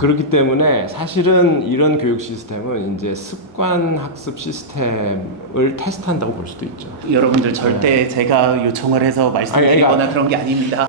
그렇기 때문에 사실은 이런 교육 시스템은 이제 습관 학습 시스템을 테스트한다고 볼 수도 있죠. 여러분들 절대 제가 요청을 해서 말씀드리거나 그런 게 아닙니다.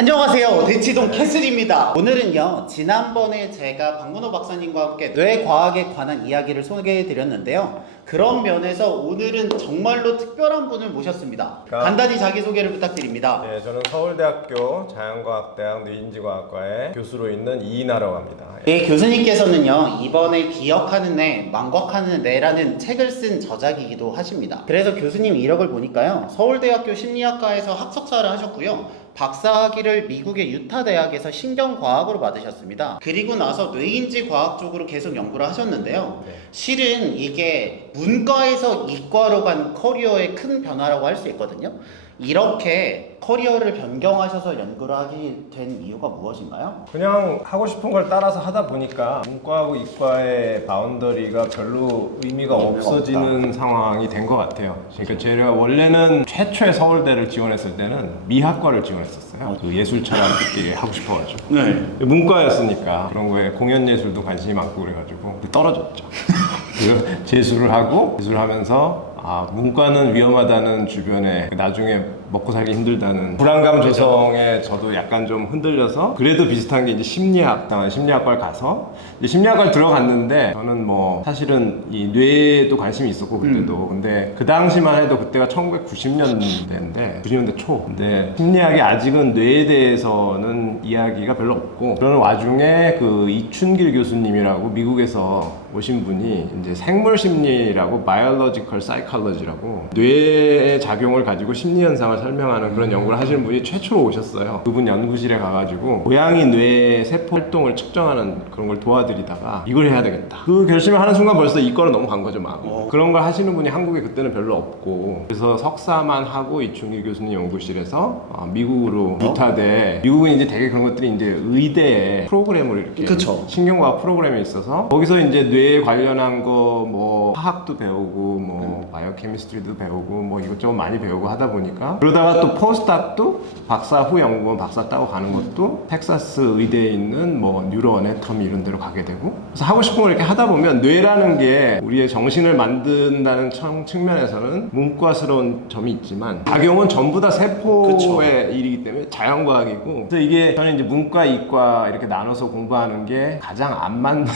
안녕하세요, 대치동 캐슬입니다. 오늘은요, 지난번에 제가 박문호 박사님과 함께 뇌과학에 관한 이야기를 소개해 드렸는데요. 그런 면에서 오늘은 정말로 특별한 분을 모셨습니다. 간단히 자기소개를 부탁드립니다. 네, 저는 서울대학교 자연과학대학 뇌인지과학과의 교수로 있는 이인하라고 합니다. 네, 교수님께서는요, 이번에 기억하는 뇌, 망각하는 뇌라는 책을 쓴 저작이기도 하십니다. 그래서 교수님 이력을 보니까요, 서울대학교 심리학과에서 학석사를 하셨고요, 박사학위를 미국의 유타 대학에서 신경과학으로 받으셨습니다. 그리고 나서 뇌인지 과학 쪽으로 계속 연구를 하셨는데요. 실은 이게 문과에서 이과로 간 커리어의 큰 변화라고 할 수 있거든요. 이렇게 커리어를 변경하셔서 연구를 하게 된 이유가 무엇인가요? 그냥 하고 싶은 걸 따라서 하다 보니까 문과하고 이과의 바운더리가 별로 의미가 없어지는 상황이 된 것 같아요. 그러니까 제가 원래는 최초의 서울대를 지원했을 때는 미학과를 지원했었어요. 그 예술철학끼리 하고 싶어가지고. 네. 문과였으니까 그런 거에 공연 예술도 관심이 많고 그래가지고 떨어졌죠. 그래서 재수를 하고 재수를 하면서 문과는 위험하다는 주변에 나중에 먹고 살기 힘들다는 불안감 조성에 저도 약간 좀 흔들려서 그래도 비슷한 게 이제 심리학과를 가서 이제 심리학과를 들어갔는데 저는 뭐 사실은 이 뇌에도 관심이 있었고 그때도 근데 그 당시만 해도 그때가 1990년대인데 90년대 초 근데 심리학이 아직은 뇌에 대해서는 이야기가 별로 없고 그런 와중에 그 이춘길 교수님이라고 미국에서 오신 분이 이제 생물심리라고 biological psychology라고 뇌의 작용을 가지고 심리 현상을 설명하는 그런 연구를 하시는 분이 최초로 오셨어요. 그분 연구실에 가가지고 고양이 뇌 세포 활동을 측정하는 그런 걸 도와드리다가 이걸 해야 되겠다. 그 결심을 하는 순간 벌써 이과로 넘어간 거죠, 마음. 그런 걸 하시는 분이 한국에 그때는 별로 없고 그래서 석사만 하고 이충기 교수님 연구실에서 미국으로 유타대 미국은 이제 되게 그런 것들이 이제 의대에 프로그램을 이렇게 그쵸. 신경과학 프로그램이 있어서 거기서 이제 뇌에 관련한 거 뭐 화학도 배우고 뭐 바이오케미스트리도 배우고 뭐 이것저것 많이 배우고 하다 보니까 그러다가 또 포스닥도 박사 후 연구원 박사 따고 가는 것도 텍사스 의대에 있는 뭐 뉴로 어네터미 이런 데로 가게 되고 그래서 하고 싶은 걸 이렇게 하다 보면 뇌라는 게 우리의 정신을 만든다는 측면에서는 문과스러운 점이 있지만 작용은 전부 다 세포의 그쵸. 일이기 때문에 자연과학이고 그래서 이게 저는 이제 문과 이과 이렇게 나눠서 공부하는 게 가장 안 맞는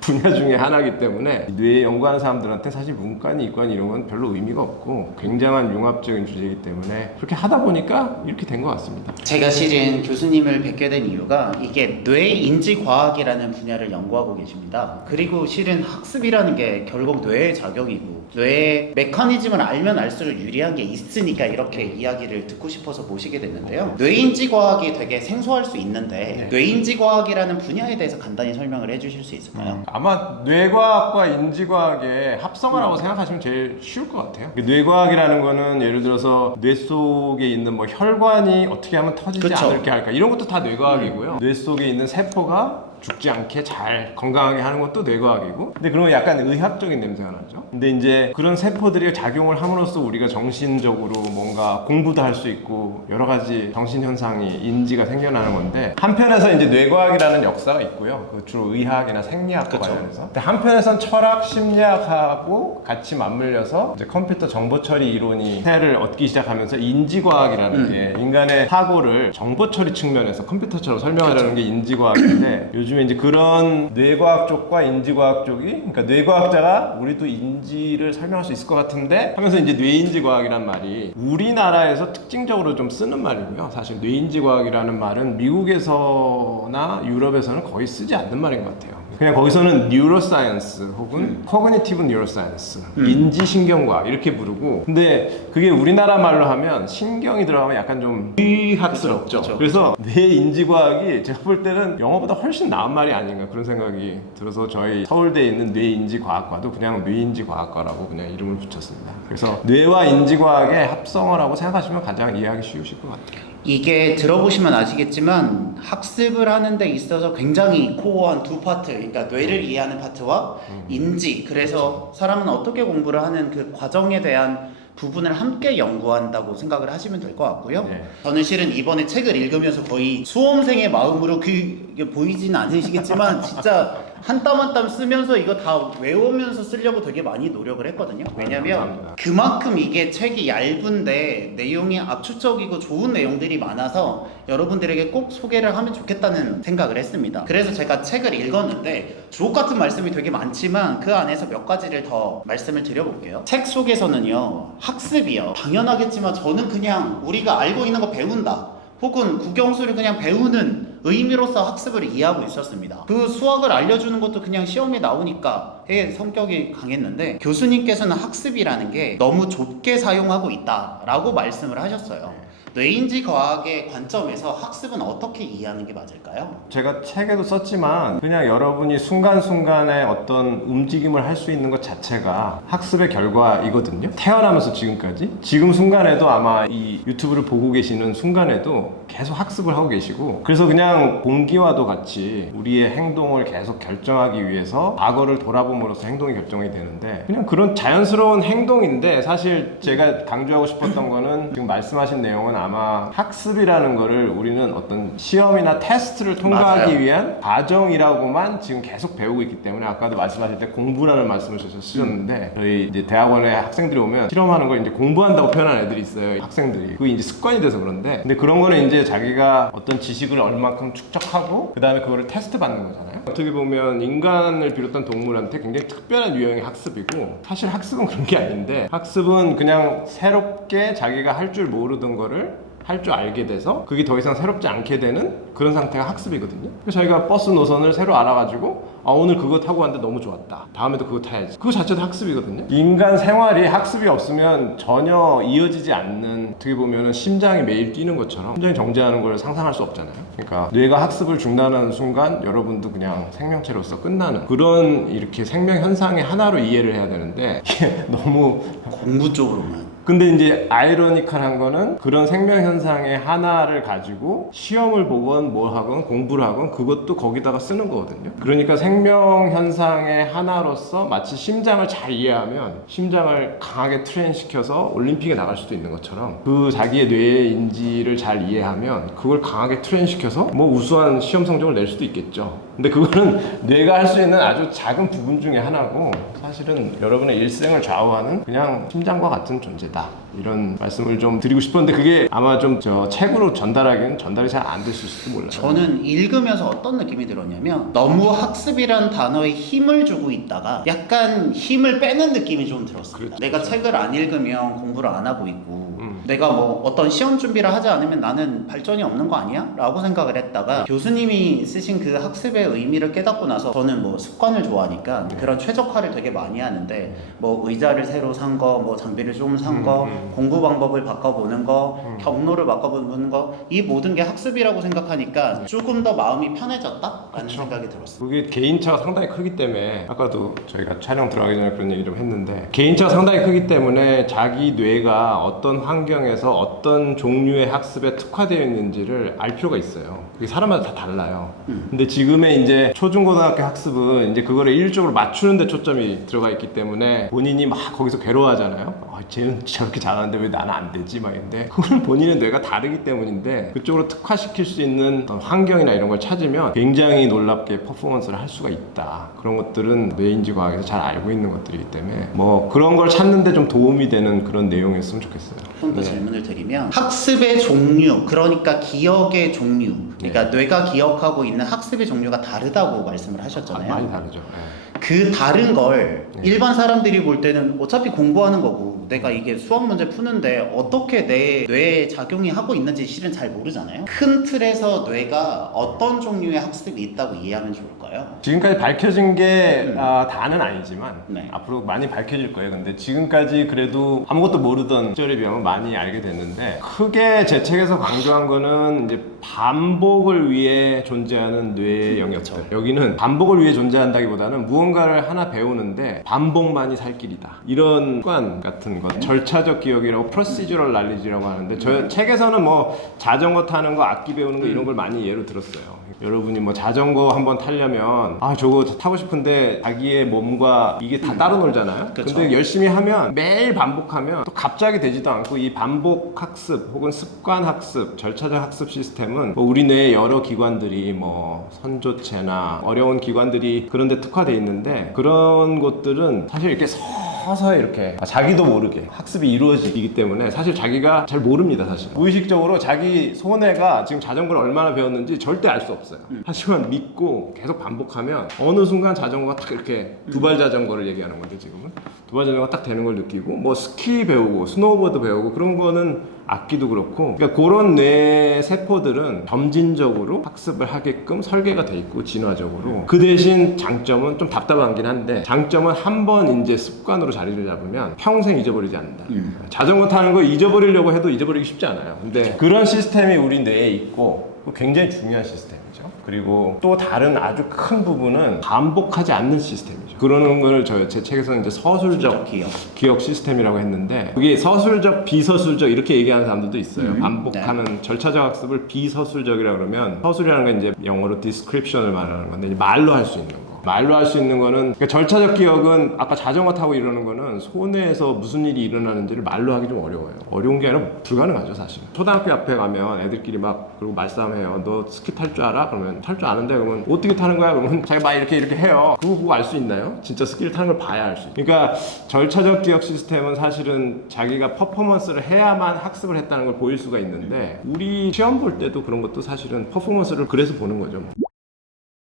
분야 중에 하나이기 때문에 뇌 연구하는 사람들한테 사실 문과니 이과니 이런 건 별로 의미가 없고 굉장한 융합적인 주제이기 때문에 그렇게 하다 보니까 이렇게 된 것 같습니다. 제가 실은 교수님을 뵙게 된 이유가 이게 뇌인지과학이라는 분야를 연구하고 계십니다. 그리고 실은 학습이라는 게 결국 뇌의 작용이고 뇌의 메커니즘을 알면 알수록 유리한 게 있으니까 이렇게 이야기를 듣고 싶어서 모시게 됐는데요. 뇌인지과학이 되게 생소할 수 있는데 뇌인지과학이라는 분야에 대해서 간단히 설명을 해주실 수 있을까요? 아마 뇌과학과 인지과학의 합성어라고 생각하시면 제일 쉬울 것 같아요. 뇌과학이라는 거는 예를 들어서 뇌 속에 있는 뭐 혈관이 어떻게 하면 터지지 그쵸. 않을게 할까 이런 것도 다 뇌과학이고요. 뇌 속에 있는 세포가 죽지 않게 잘 건강하게 하는 것도 뇌과학이고 근데 그런 건 약간 의학적인 냄새가 나죠. 근데 이제 그런 세포들이 작용을 함으로써 우리가 정신적으로 뭔가 공부도 할 수 있고 여러 가지 정신현상이 인지가 생겨나는 건데 한편에서 이제 뇌과학이라는 역사가 있고요. 그 주로 의학이나 생리학과 관련해서 근데 한편에선 철학, 심리학하고 같이 맞물려서 이제 컴퓨터 정보처리 이론이 태를 얻기 시작하면서 인지과학이라는 게 인간의 사고를 정보처리 측면에서 컴퓨터처럼 설명하려는 게 인지과학인데 요즘에 이제 그런 뇌과학 쪽과 인지과학 쪽이 그러니까 뇌과학자가 우리도 인지를 설명할 수 있을 것 같은데 하면서 이제 뇌인지과학이란 말이 우리나라에서 특징적으로 좀 쓰는 말이고요. 사실 뇌인지과학이라는 말은 미국에서나 유럽에서는 거의 쓰지 않는 말인 것 같아요. 그냥 거기서는 뉴로사이언스 혹은 코그니티브 뉴로사이언스 인지신경과학 이렇게 부르고 근데 그게 우리나라 말로 하면 신경이 들어가면 약간 좀 의학스럽죠. 그쵸. 그래서 뇌인지과학이 제가 볼 때는 영어보다 훨씬 나은 말이 아닌가 그런 생각이 들어서 저희 서울대에 있는 뇌인지과학과도 그냥 뇌인지과학과라고 그냥 이름을 붙였습니다. 그래서 뇌와 인지과학의 합성어라고 생각하시면 가장 이해하기 쉬우실 것 같아요. 이게 들어보시면 아시겠지만 학습을 하는 데 있어서 굉장히 코어한 두 파트, 그러니까 뇌를 이해하는 파트와 인지, 그래서 사람은 어떻게 공부를 하는 그 과정에 대한 부분을 함께 연구한다고 생각을 하시면 될 것 같고요. 네. 저는 실은 이번에 책을 읽으면서 거의 수험생의 마음으로 그게 보이지는 않으시겠지만 진짜 한 땀 한 땀 쓰면서 이거 다 외우면서 쓰려고 되게 많이 노력을 했거든요. 왜냐면 감사합니다. 그만큼 이게 책이 얇은데 내용이 압축적이고 좋은 내용들이 많아서 여러분들에게 꼭 소개를 하면 좋겠다는 생각을 했습니다. 그래서 제가 책을 읽었는데 주옥 같은 말씀이 되게 많지만 그 안에서 몇 가지를 더 말씀을 드려볼게요. 책 속에서는요, 학습이요, 당연하겠지만 저는 그냥 우리가 알고 있는 거 배운다, 혹은 국영수를 그냥 배우는 의미로서 학습을 이해하고 있었습니다. 그 수학을 알려주는 것도 그냥 시험에 나오니까 의 성격이 강했는데, 교수님께서는 학습이라는 게 너무 좁게 사용하고 있다라고 말씀을 하셨어요. 뇌인지 과학의 관점에서 학습은 어떻게 이해하는 게 맞을까요? 제가 책에도 썼지만 그냥 여러분이 순간순간에 어떤 움직임을 할 수 있는 것 자체가 학습의 결과이거든요. 태어나면서 지금까지, 지금 순간에도 아마 이 유튜브를 보고 계시는 순간에도 계속 학습을 하고 계시고, 그래서 그냥 공기와도 같이 우리의 행동을 계속 결정하기 위해서 과거를 돌아봄으로써 행동이 결정이 되는데, 그냥 그런 자연스러운 행동인데, 사실 제가 강조하고 싶었던 거는 지금 말씀하신 내용은 아마 학습이라는 거를 우리는 어떤 시험이나 테스트를 통과하기 맞아요. 위한 과정이라고만 지금 계속 배우고 있기 때문에, 아까도 말씀하실 때 공부라는 말씀을 쓰셨는데, 저희 이제 대학원에 학생들이 오면 실험하는 걸 이제 공부한다고 표현하는 애들이 있어요, 학생들이. 그게 이제 습관이 돼서 그런데, 근데 그런 거는 이제 자기가 어떤 지식을 얼만큼 축적하고 그 다음에 그거를 테스트 받는 거잖아요. 어떻게 보면 인간을 비롯한 동물한테 굉장히 특별한 유형의 학습이고, 사실 학습은 그런 게 아닌데, 학습은 그냥 새롭게 자기가 할 줄 모르던 거를 할 줄 알게 돼서 그게 더 이상 새롭지 않게 되는 그런 상태가 학습이거든요. 그래서 저희가 버스 노선을 새로 알아가지고, 아, 오늘 그거 타고 왔는데 너무 좋았다, 다음에도 그거 타야지, 그거 자체도 학습이거든요. 인간 생활이 학습이 없으면 전혀 이어지지 않는, 어떻게 보면 심장이 매일 뛰는 것처럼 심장이 정지하는 걸 상상할 수 없잖아요. 그러니까 뇌가 학습을 중단하는 순간 여러분도 그냥 생명체로서 끝나는 그런, 이렇게 생명 현상의 하나로 이해를 해야 되는데, 이게 너무 공부 쪽으로만. 근데 이제 아이러니컬한 거는, 그런 생명 현상의 하나를 가지고 시험을 보건 뭘 하건 공부를 하건 그것도 거기다가 쓰는 거거든요. 그러니까 생명 현상의 하나로서 마치 심장을 잘 이해하면 심장을 강하게 트레인시켜서 올림픽에 나갈 수도 있는 것처럼, 그 자기의 뇌의 인지를 잘 이해하면 그걸 강하게 트레인시켜서 뭐 우수한 시험 성적을 낼 수도 있겠죠. 근데 그거는 뇌가 할 수 있는 아주 작은 부분 중에 하나고, 사실은 여러분의 일생을 좌우하는 그냥 심장과 같은 존재다, 이런 말씀을 좀 드리고 싶었는데, 그게 아마 좀 저 책으로 전달하기는 전달이 잘 안 됐을지도 몰라요. 저는 읽으면서 어떤 느낌이 들었냐면, 너무 학습이란 단어에 힘을 주고 있다가 약간 힘을 빼는 느낌이 좀 들었습니다. 그렇죠. 내가 책을 안 읽으면 공부를 안 하고 있고, 내가 뭐 어떤 시험 준비를 하지 않으면 나는 발전이 없는 거 아니야? 라고 생각을 했다가 교수님이 쓰신 그 학습의 의미를 깨닫고 나서, 저는 뭐 습관을 좋아하니까 그런 최적화를 되게 많이 하는데, 뭐 의자를 새로 산 거, 뭐 장비를 좀 산 거, 공부 방법을 바꿔보는 거, 경로를 바꿔보는 거, 이 모든 게 학습이라고 생각하니까 조금 더 마음이 편해졌다라는 생각이 들었어요. 그게 개인차가 상당히 크기 때문에, 아까도 저희가 촬영 들어가기 전에 그런 얘기를 했는데, 개인차가 상당히 크기 때문에 자기 뇌가 어떤 환경에서 어떤 종류의 학습에 특화되어 있는지를 알 필요가 있어요. 그게 사람마다 다 달라요. 근데 지금의 이제 초중고등학교 학습은 이제 그거를 일률적으로 맞추는 데 초점이 들어가 있기 때문에 본인이 막 거기서 괴로워하잖아요. 아, 쟤는 저렇게 잘하는데 왜 나는 안 되지? 막 이런데, 그건 본인의 뇌가 다르기 때문인데, 그쪽으로 특화시킬 수 있는 어떤 환경이나 이런 걸 찾으면 굉장히 놀랍게 퍼포먼스를 할 수가 있다. 그런 것들은 뇌인지 과학에서 잘 알고 있는 것들이기 때문에, 뭐 그런 걸 찾는데 좀 도움이 되는 그런 내용이었으면 좋겠어요. 좀 더 질문을 드리면, 학습의 종류, 그러니까 기억의 종류, 그러니까 뇌가 기억하고 있는 학습의 종류가 다르다고 말씀을 하셨잖아요. 많이 다르죠. 네. 그 다른 걸 일반 사람들이 볼 때는 어차피 공부하는 거고, 내가 이게 수학 문제 푸는데 어떻게 내 뇌에 작용이 하고 있는지 실은 잘 모르잖아요. 큰 틀에서 뇌가 어떤 종류의 학습이 있다고 이해하면 좋을까요? 지금까지 밝혀진 게 다는 아니지만 네. 앞으로 많이 밝혀질 거예요. 근데 지금까지 그래도 아무것도 모르던 시절에 비하면 많이 알게 됐는데, 크게 제 책에서 강조한 거는 이제 반복을 위해 존재하는 뇌의 영역들. 그렇죠. 여기는 반복을 위해 존재한다기보다는 무언가를 하나 배우는데 반복만이 살 길이다, 이런 습관 같은 것, 절차적 기억이라고 procedural knowledge라고 하는데 저 책에서는 뭐 자전거 타는 거, 악기 배우는 거 이런 걸 많이 예로 들었어요. 여러분이 뭐 자전거 한번 타려면 아 저거 타고 싶은데 자기의 몸과 이게 다 따로 놀잖아요. 그쵸. 근데 열심히 하면 매일 반복하면 또 갑자기 되지도 않고 이 반복 학습 혹은 습관 학습, 절차적 학습 시스템은 뭐 우리 뇌의 여러 기관들이 뭐 선조체나 어려운 기관들이 그런 데 특화돼 있는데 그런 것들은 사실 이렇게 서서히 이렇게 자기도 모르게 학습이 이루어지기 때문에 사실 자기가 잘 모릅니다. 사실 무의식적으로 자기 손해가 지금 자전거를 얼마나 배웠는지 절대 알 수 없어요. 하지만 믿고 계속 반복하면 어느 순간 자전거가 딱 이렇게 두발 자전거를 얘기하는 건데 지금은 두발 자전거가 딱 되는 걸 느끼고 뭐 스키 배우고 스노우보드 배우고 그런 거는 악기도 그렇고 그러니까 그런 뇌 세포들은 점진적으로 학습을 하게끔 설계가 돼 있고 진화적으로 그 대신 장점은 좀 답답하긴 한데 장점은 한번 이제 습관으로 자리를 잡으면 평생 잊어버리지 않는다. 자전거 타는 거 잊어버리려고 해도 잊어버리기 쉽지 않아요. 근데 그런 시스템이 우리 뇌에 있고 굉장히 중요한 시스템이죠. 그리고 또 다른 아주 큰 부분은 반복하지 않는 시스템이죠. 그러는 걸 제 책에서는 이제 서술적 기억 시스템이라고 했는데 그게 서술적, 비서술적 이렇게 얘기하는 사람들도 있어요. 반복하는 절차적 학습을 비서술적이라고 그러면 서술이라는 건 이제 영어로 description을 말하는 건데 이제 말로 할 수 있는 거. 말로 할 수 있는 거는 그러니까 절차적 기억은 아까 자전거 타고 이러는 거는 손해에서 무슨 일이 일어나는지를 말로 하기 좀 어려워요. 어려운 게 아니라 불가능하죠 사실. 초등학교 앞에 가면 애들끼리 막 그리고 말싸움해요. 너 스키 탈 줄 알아? 그러면 탈 줄 아는데 그러면 어떻게 타는 거야? 그러면 자기가 막 이렇게 해요. 그거 보고 알 수 있나요? 진짜 스키를 타는 걸 봐야 알 수 있어요. 그러니까 절차적 기억 시스템은 사실은 자기가 퍼포먼스를 해야만 학습을 했다는 걸 보일 수가 있는데 우리 시험 볼 때도 그런 것도 사실은 퍼포먼스를 그래서 보는 거죠.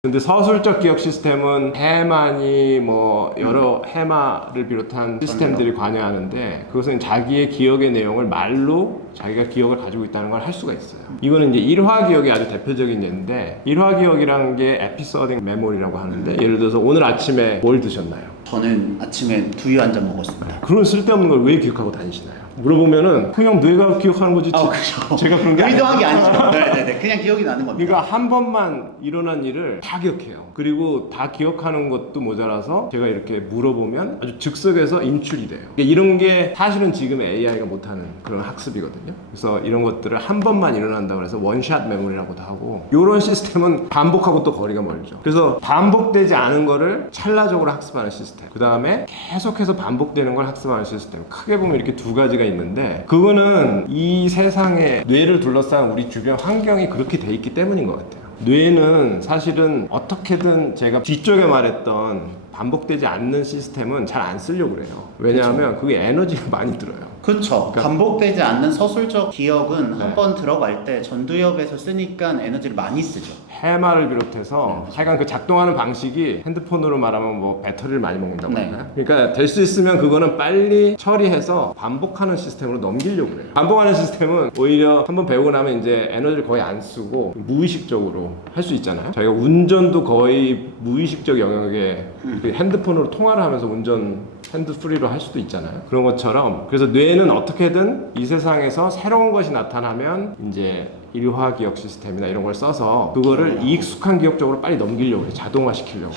근데 서술적 기억 시스템은 해마니 뭐 여러 해마를 비롯한 시스템들이 관여하는데 그것은 자기의 기억의 내용을 말로 자기가 기억을 가지고 있다는 걸 할 수가 있어요. 이거는 이제 일화 기억이 아주 대표적인 예인데 일화 기억이라는 게 에피소딩 메모리라고 하는데 예를 들어서 오늘 아침에 뭘 드셨나요? 저는 아침에 두유 한 잔 먹었습니다. 그런 쓸데없는 걸 왜 기억하고 다니시나요? 물어보면은 그냥 뇌가 기억하는 거지. 그렇죠. 제가 그런 게 의도한 게 아니죠. 네네네. 그냥 기억이 나는 겁니다. 그러니까 한 번만 일어난 일을 다 기억해요. 그리고 다 기억하는 것도 모자라서 제가 이렇게 물어보면 아주 즉석에서 인출이 돼요. 그러니까 이런 게 사실은 지금 AI가 못하는 그런 학습이거든요. 그래서 이런 것들을 한 번만 일어난다고 해서 원샷 메모리라고도 하고 이런 시스템은 반복하고 또 거리가 멀죠. 그래서 반복되지 않은 거를 찰나적으로 학습하는 시스템, 그 다음에 계속해서 반복되는 걸 학습하는 시스템. 크게 보면 이렇게 두 가지가 있는데 그거는 이 세상에 뇌를 둘러싼 우리 주변 환경이 그렇게 돼 있기 때문인 것 같아요. 뇌는 사실은 어떻게든 제가 뒤쪽에 말했던 반복되지 않는 시스템은 잘 안 쓰려고 그래요. 왜냐하면 그게 에너지가 많이 들어요. 그렇죠. 반복되지 않는 서술적 기억은 네. 한 번 들어갈 때 전두엽에서 쓰니까 에너지를 많이 쓰죠. 해마를 비롯해서 하여간 그 작동하는 방식이 핸드폰으로 말하면 뭐 배터리를 많이 먹는다고 네. 할까요? 그러니까 될 수 있으면 그거는 빨리 처리해서 반복하는 시스템으로 넘기려고 그래요. 반복하는 시스템은 오히려 한번 배우고 나면 이제 에너지를 거의 안 쓰고 무의식적으로 할 수 있잖아요. 저희가 운전도 거의 무의식적 영역에 그 핸드폰으로 통화를 하면서 운전 핸드프리로 할 수도 있잖아요. 그런 것처럼 그래서 뇌는 어떻게든 이 세상에서 새로운 것이 나타나면 이제 일화 기억 시스템이나 이런 걸 써서 그거를 익숙한 기억적으로 빨리 넘기려고 해요. 자동화시키려고.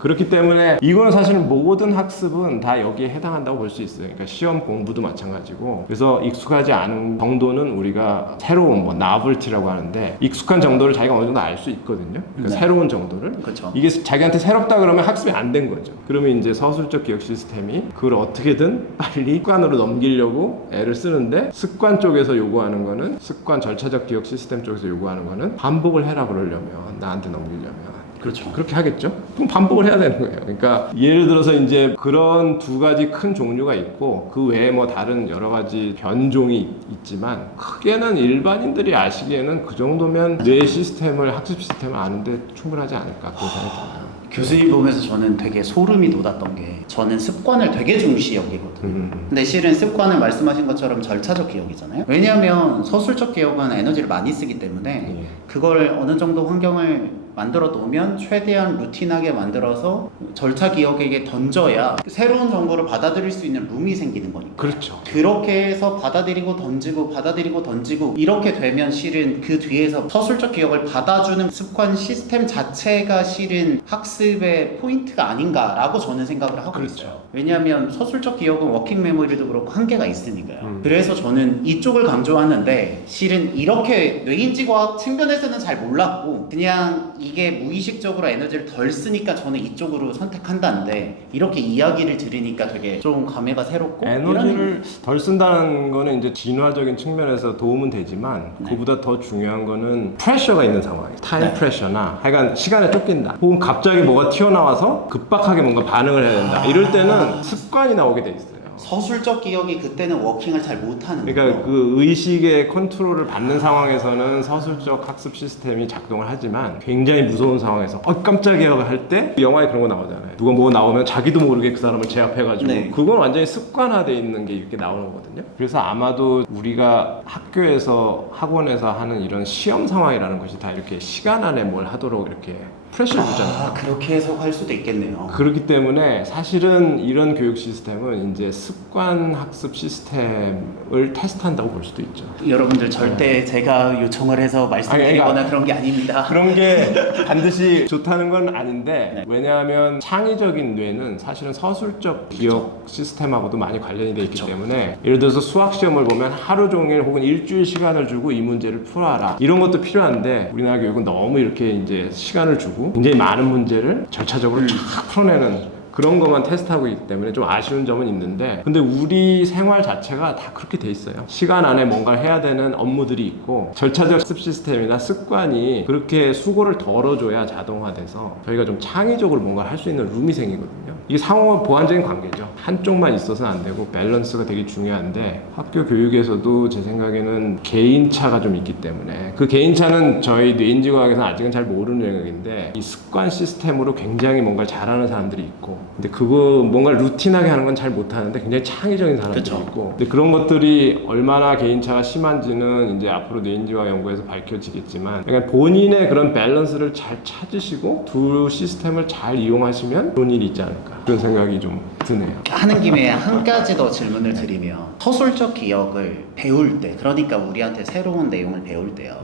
그렇기 때문에 이거는 사실 모든 학습은 다 여기에 해당한다고 볼 수 있어요. 그러니까 시험 공부도 마찬가지고 그래서 익숙하지 않은 정도는 우리가 새로운 뭐 나블티라고 하는데 익숙한 정도를 자기가 어느 정도 알 수 있거든요. 그러니까 네. 새로운 정도를 그렇죠. 이게 자기한테 새롭다 그러면 학습이 안 된 거죠. 그러면 이제 서술적 기억 시스템이 그걸 어떻게든 빨리 습관으로 넘기려고 애를 쓰는데 습관 쪽에서 요구하는 거는 습관 절차적 기억 시스템 쪽에서 요구하는 거는 반복을 해라 그러려면 나한테 넘기려면 그렇죠. 그렇게 하겠죠? 그럼 반복을 해야 되는 거예요. 그러니까 예를 들어서 이제 그런 두 가지 큰 종류가 있고 그 외에 뭐 다른 여러 가지 변종이 있지만 크게는 일반인들이 아시기에는 그 정도면 뇌 시스템을 학습 시스템을 아는데 충분하지 않을까 그런 생각이 들어요. 교수님 보면서 저는 되게 소름이 돋았던 게 저는 습관을 되게 중시 여기거든요. 근데 실은 습관은 말씀하신 것처럼 절차적 기억이잖아요. 왜냐하면 서술적 기억은 에너지를 많이 쓰기 때문에 그걸 어느 정도 환경을 만들어 놓으면 최대한 루틴하게 만들어서 절차 기억에게 던져야 새로운 정보를 받아들일 수 있는 룸이 생기는 거니까. 그렇죠. 그렇게 해서 받아들이고 던지고 이렇게 되면 실은 그 뒤에서 서술적 기억을 받아주는 습관 시스템 자체가 실은 학습의 포인트가 아닌가라고 저는 생각을 하고 그렇죠. 있어요. 왜냐하면 서술적 기억은 워킹 메모리도 그렇고 한계가 있으니까요. 그래서 저는 이쪽을 강조하는데 실은 이렇게 뇌인지과학 측면에서는 잘 몰랐고 그냥 이게 무의식적으로 에너지를 덜 쓰니까 저는 이쪽으로 선택한다는데 이렇게 이야기를 들으니까 되게 좀 감회가 새롭고 에너지를 덜 쓴다는 거는 이제 진화적인 측면에서 도움은 되지만 네. 그보다 더 중요한 거는 프레셔가 있는 상황이에요. 타임 네. 프레셔나 하여간 시간에 쫓긴다. 혹은 갑자기 뭐가 튀어나와서 급박하게 뭔가 반응을 해야 된다. 이럴 때는 습관이 나오게 돼 있어요. 서술적 기억이 그때는 워킹을 잘 못하는 그러니까 거예요. 그 의식의 컨트롤을 받는 상황에서는 서술적 학습 시스템이 작동을 하지만 굉장히 무서운 상황에서 깜짝이야 할 때 영화에 그런 거 나오잖아요. 누가 뭐 나오면 자기도 모르게 그 사람을 제압해가지고 네. 그건 완전히 습관화돼 있는 게 이렇게 나오는 거거든요. 그래서 아마도 우리가 학교에서 학원에서 하는 이런 시험 상황이라는 것이 다 이렇게 시간 안에 뭘 하도록 이렇게 프레셔를 주잖아요. 그렇게 해석할 수도 있겠네요. 그렇기 때문에 사실은 이런 교육 시스템은 이제 습관 학습 시스템을 테스트한다고 볼 수도 있죠. 여러분들 절대 제가 요청을 해서 말씀드리거나 그러니까 그런 게 아닙니다. 그런 게 반드시 좋다는 건 아닌데 네. 왜냐하면 창의적인 뇌는 사실은 서술적 기억 시스템하고도 많이 관련이 돼 있기 그쵸. 때문에 예를 들어서 수학 시험을 보면 하루 종일 혹은 일주일 시간을 주고 이 문제를 풀어라 이런 것도 필요한데 우리나라 교육은 너무 이렇게 이제 시간을 주고 굉장히 많은 문제를 절차적으로 쫙 풀어내는 그런 것만 테스트하고 있기 때문에 좀 아쉬운 점은 있는데 근데 우리 생활 자체가 다 그렇게 돼 있어요. 시간 안에 뭔가를 해야 되는 업무들이 있고 절차적 학습 시스템이나 습관이 그렇게 수고를 덜어줘야 자동화돼서 저희가 좀 창의적으로 뭔가 할 수 있는 룸이 생기거든요. 이게 상호 보완적인 관계죠. 한쪽만 있어서는 안 되고 밸런스가 되게 중요한데 학교 교육에서도 제 생각에는 개인차가 좀 있기 때문에 그 개인차는 저희 뇌인지과학에서는 아직은 잘 모르는 영역인데 이 습관 시스템으로 굉장히 뭔가를 잘하는 사람들이 있고 근데 그거 뭔가 루틴하게 하는 건 잘 못하는데 굉장히 창의적인 사람들이 그쵸. 있고 근데 그런 것들이 얼마나 개인차가 심한지는 이제 앞으로 뇌인지과학 연구에서 밝혀지겠지만 그러니까 본인의 그런 밸런스를 잘 찾으시고 두 시스템을 잘 이용하시면 좋은 일이 있지 않을까 그런 생각이 좀 드네요. 하는 김에 한 가지 더 질문을 드리면 서술적 기억을 배울 때 그러니까 우리한테 새로운 내용을 배울 때요.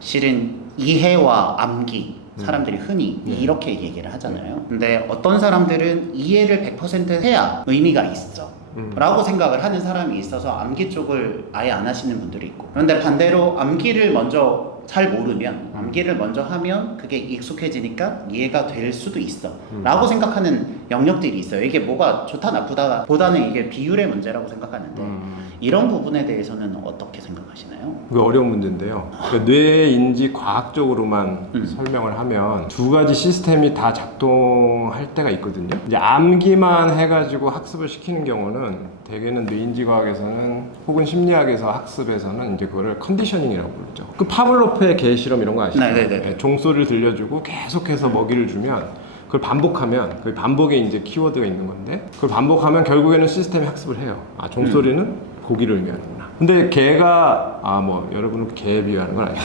실은 이해와 암기 사람들이 흔히 이렇게 얘기를 하잖아요. 근데 어떤 사람들은 이해를 100% 해야 의미가 있어 라고 생각을 하는 사람이 있어서 암기 쪽을 아예 안 하시는 분들이 있고 그런데 반대로 암기를 먼저 잘 모르면 암기를 먼저 하면 그게 익숙해지니까 이해가 될 수도 있어 라고 생각하는 영역들이 있어요. 이게 뭐가 좋다 나쁘다 보다는 이게 비율의 문제라고 생각하는데 이런 부분에 대해서는 어떻게 생각하시나요? 그게 어려운 문제인데요. 그러니까 뇌인지 과학적으로만 설명을 하면 두 가지 시스템이 다 작동할 때가 있거든요. 이제 암기만 해가지고 학습을 시키는 경우는 대개는 뇌인지 과학에서는 혹은 심리학에서 학습에서는 이제 그거를 컨디셔닝이라고 부르죠. 그 파블로프의 개 실험 이런 거 아시죠? 네네네. 종소리를 들려주고 계속해서 먹이를 주면 그걸 반복하면 그 반복에 이제 키워드가 있는 건데 그걸 반복하면 결국에는 시스템이 학습을 해요. 아 종소리는 고기를 의미하는구나. 근데 개가 뭐 여러분은 개에 비유하는 건 아니고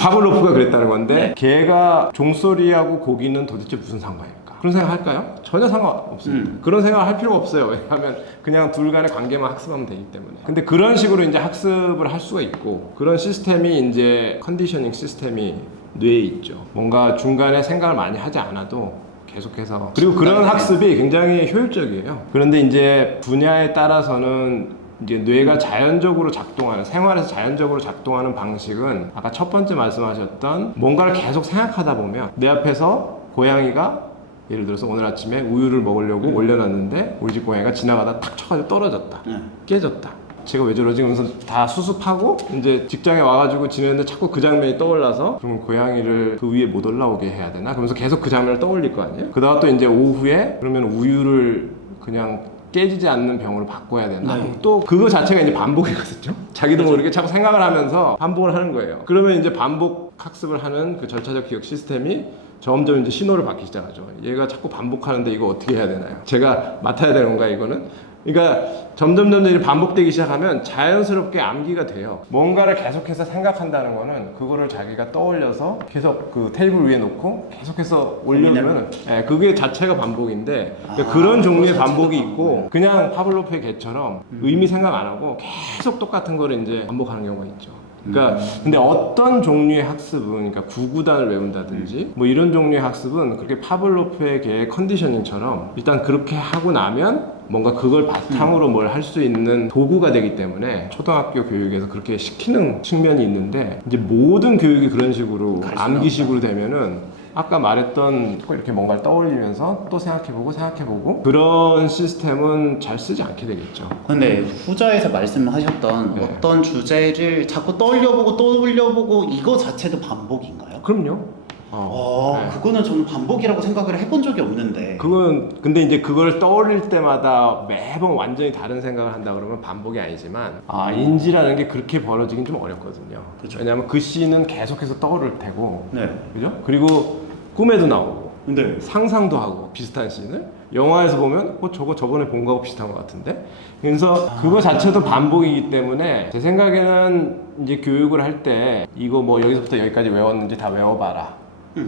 파블로프가 그랬다는 건데 개가 종소리하고 고기는 도대체 무슨 상관일까? 그런 생각 할까요? 전혀 상관없습니다. 그런 생각 할 필요가 없어요. 왜냐하면 그냥 둘 간의 관계만 학습하면 되기 때문에. 근데 그런 식으로 이제 학습을 할 수가 있고 그런 시스템이 이제 컨디셔닝 시스템이 뇌에 있죠. 뭔가 중간에 생각을 많이 하지 않아도 계속해서 그리고 그런 학습이 굉장히 효율적이에요. 그런데 이제 분야에 따라서는 이제 뇌가 자연적으로 작동하는 생활에서 자연적으로 작동하는 방식은 아까 첫 번째 말씀하셨던 뭔가를 계속 생각하다 보면 내 앞에서 고양이가 예를 들어서 오늘 아침에 우유를 먹으려고 올려놨는데 우리 집 고양이가 지나가다 탁 쳐가지고 떨어졌다 깨졌다 제가 왜 저러지? 그러면서 다 수습하고 이제 직장에 와가지고 지내는데 자꾸 그 장면이 떠올라서 그러면 고양이를 그 위에 못 올라오게 해야 되나? 그러면서 계속 그 장면을 떠올릴 거 아니에요? 그러다가 또 이제 오후에 그러면 우유를 그냥 깨지지 않는 병으로 바꿔야 되나? 또 그거 자체가 이제 반복이거든요. 자기도 모르게 자꾸 생각을 하면서 반복을 하는 거예요. 그러면 이제 반복 학습을 하는 그 절차적 기억 시스템이 점점 이제 신호를 받기 시작하죠. 얘가 자꾸 반복하는데 이거 어떻게 해야 되나요? 제가 맡아야 되는 건가 이거는? 그러니까 점점 이렇게 반복되기 시작하면 자연스럽게 암기가 돼요. 뭔가를 계속해서 생각한다는 거는 그거를 자기가 떠올려서 계속 그 테이블 위에 놓고 계속해서 올려놓으면 그게 자체가 반복인데 그러니까 그런 종류의 반복이 있고 그냥 파블로프의 개처럼 의미 생각 안 하고 계속 똑같은 거를 이제 반복하는 경우가 있죠. 그러니까 근데 어떤 종류의 학습은 그러니까 구구단을 외운다든지 뭐 이런 종류의 학습은 그렇게 파블로프의 개의 컨디셔닝처럼 일단 그렇게 하고 나면 뭔가 그걸 바탕으로 뭘 할 수 있는 도구가 되기 때문에 초등학교 교육에서 그렇게 시키는 측면이 있는데 이제 모든 교육이 그런 식으로 암기식으로 되면은 아까 말했던 이렇게 뭔가를 떠올리면서 또 생각해보고 그런 시스템은 잘 쓰지 않게 되겠죠. 근데 후자에서 말씀하셨던 네. 어떤 주제를 자꾸 떠올려보고 이거 자체도 반복인가요? 그럼요. 네. 그거는 저는 반복이라고 생각을 해본 적이 없는데. 그건 근데 이제 그걸 떠올릴 때마다 매번 완전히 다른 생각을 한다 그러면 반복이 아니지만 인지라는 게 그렇게 벌어지긴 좀 어렵거든요. 그쵸. 왜냐하면 그 씬은 계속해서 떠오를 테고, 네. 그죠? 그리고 꿈에도 나오고 네. 상상도 하고 비슷한 씬을 영화에서 보면 저거 저번에 본 거하고 비슷한 것 같은데. 그래서 그거 자체도 반복이기 때문에 제 생각에는 이제 교육을 할 때 이거 뭐 여기서부터 여기까지 외웠는지 다 외워봐라.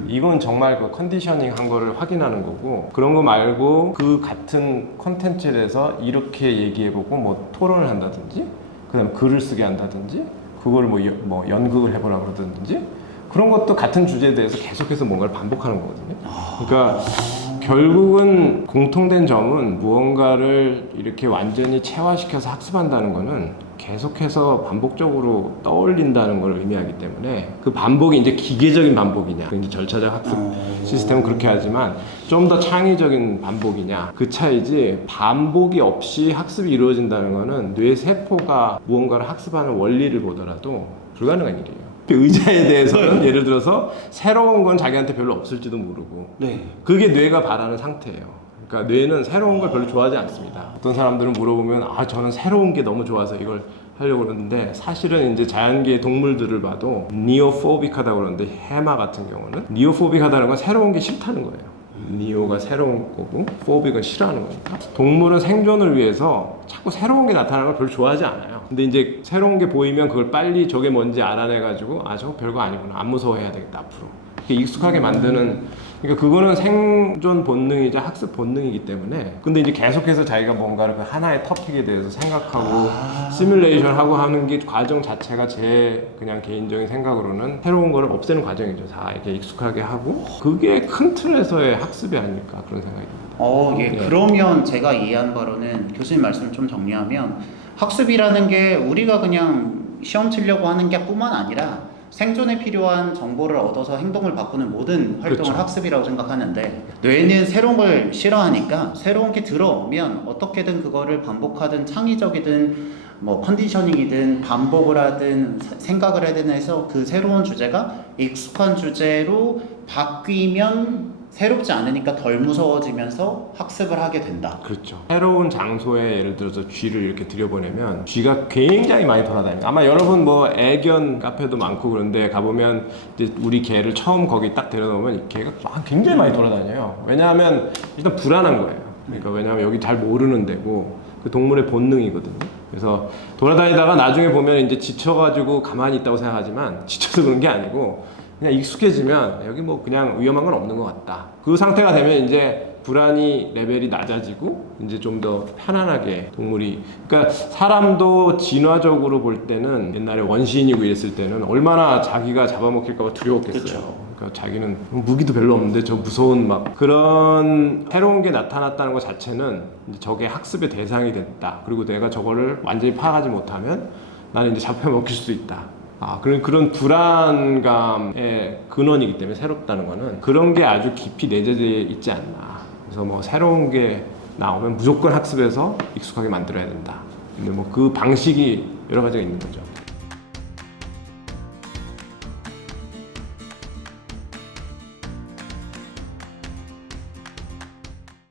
이건 정말 그 컨디셔닝 한 거를 확인하는 거고 그런 거 말고 그 같은 콘텐츠에 대해서 이렇게 얘기해보고 뭐 토론을 한다든지 그 다음에 글을 쓰게 한다든지 그걸 뭐 연극을 해보라 그러든지 그런 것도 같은 주제에 대해서 계속해서 뭔가를 반복하는 거거든요. 그러니까 결국은 공통된 점은 무언가를 이렇게 완전히 체화시켜서 학습한다는 거는 계속해서 반복적으로 떠올린다는 걸 의미하기 때문에 그 반복이 이제 기계적인 반복이냐 이제 절차적 학습 시스템은 그렇게 하지만 좀 더 창의적인 반복이냐 그 차이지 반복이 없이 학습이 이루어진다는 거는 뇌 세포가 무언가를 학습하는 원리를 보더라도 불가능한 일이에요. 의자에 대해서는 예를 들어서 새로운 건 자기한테 별로 없을지도 모르고 네. 그게 뇌가 바라는 상태예요. 그러니까 뇌는 새로운 걸 별로 좋아하지 않습니다. 어떤 사람들은 물어보면 저는 새로운 게 너무 좋아서 이걸 하려고 그러는데 사실은 이제 자연계의 동물들을 봐도 니오포빅하다고 그러는데 해마 같은 경우는 니오포빅하다는 건 새로운 게 싫다는 거예요. 니오가 새로운 거고 포빅은 싫어하는 거니까 동물은 생존을 위해서 자꾸 새로운 게 나타나는 걸 별로 좋아하지 않아요. 근데 이제 새로운 게 보이면 그걸 빨리 저게 뭔지 알아내가지고 저거 별거 아니구나 안 무서워해야 되겠다 앞으로 이렇게 익숙하게 만드는 그러니까 그거는 생존 본능이자 학습 본능이기 때문에 근데 이제 계속해서 자기가 뭔가를 그 하나의 토픽에 대해서 생각하고 시뮬레이션 하고 하는 게 과정 자체가 제 그냥 개인적인 생각으로는 새로운 거를 없애는 과정이죠. 다 이렇게 익숙하게 하고 그게 큰 틀에서의 학습이 아닐까 그런 생각이 듭니다. 예. 네. 그러면 제가 이해한 바로는 교수님 말씀을 좀 정리하면 학습이라는 게 우리가 그냥 시험 치려고 하는 게 뿐만 아니라 생존에 필요한 정보를 얻어서 행동을 바꾸는 모든 활동을 그렇죠. 학습이라고 생각하는데 뇌는 새로운 걸 싫어하니까 새로운 게 들어오면 어떻게든 그거를 반복하든 창의적이든 뭐 컨디셔닝이든 반복을 하든 생각을 하든 해서 그 새로운 주제가 익숙한 주제로 바뀌면 새롭지 않으니까 덜 무서워지면서 학습을 하게 된다. 그렇죠. 새로운 장소에 예를 들어서 쥐를 이렇게 들여보내면 쥐가 굉장히 많이 돌아다닙니다. 아마 여러분 뭐 애견 카페도 많고 그런데 가보면 이제 우리 개를 처음 거기 딱 데려놓으면 이 개가 굉장히 많이 돌아다녀요. 왜냐하면 일단 불안한 거예요. 그러니까 왜냐하면 여기 잘 모르는 데고 그 동물의 본능이거든요. 그래서 돌아다니다가 나중에 보면 이제 지쳐가지고 가만히 있다고 생각하지만 지쳐서 그런 게 아니고 그냥 익숙해지면 여기 뭐 그냥 위험한 건 없는 것 같다. 그 상태가 되면 이제 불안이 레벨이 낮아지고 이제 좀 더 편안하게 동물이 그러니까 사람도 진화적으로 볼 때는 옛날에 원시인이고 이랬을 때는 얼마나 자기가 잡아먹힐까 봐 두려웠겠어요. 그쵸. 그러니까 자기는 무기도 별로 없는데 저 무서운 막 그런 새로운 게 나타났다는 것 자체는 이제 저게 학습의 대상이 됐다. 그리고 내가 저거를 완전히 파악하지 못하면 나는 이제 잡혀먹힐 수도 있다. 그런 불안감의 근원이기 때문에 새롭다는 거는 그런 게 아주 깊이 내재되어 있지 않나. 그래서 뭐 새로운 게 나오면 무조건 학습해서 익숙하게 만들어야 된다. 근데 뭐 그 방식이 여러 가지가 있는 거죠.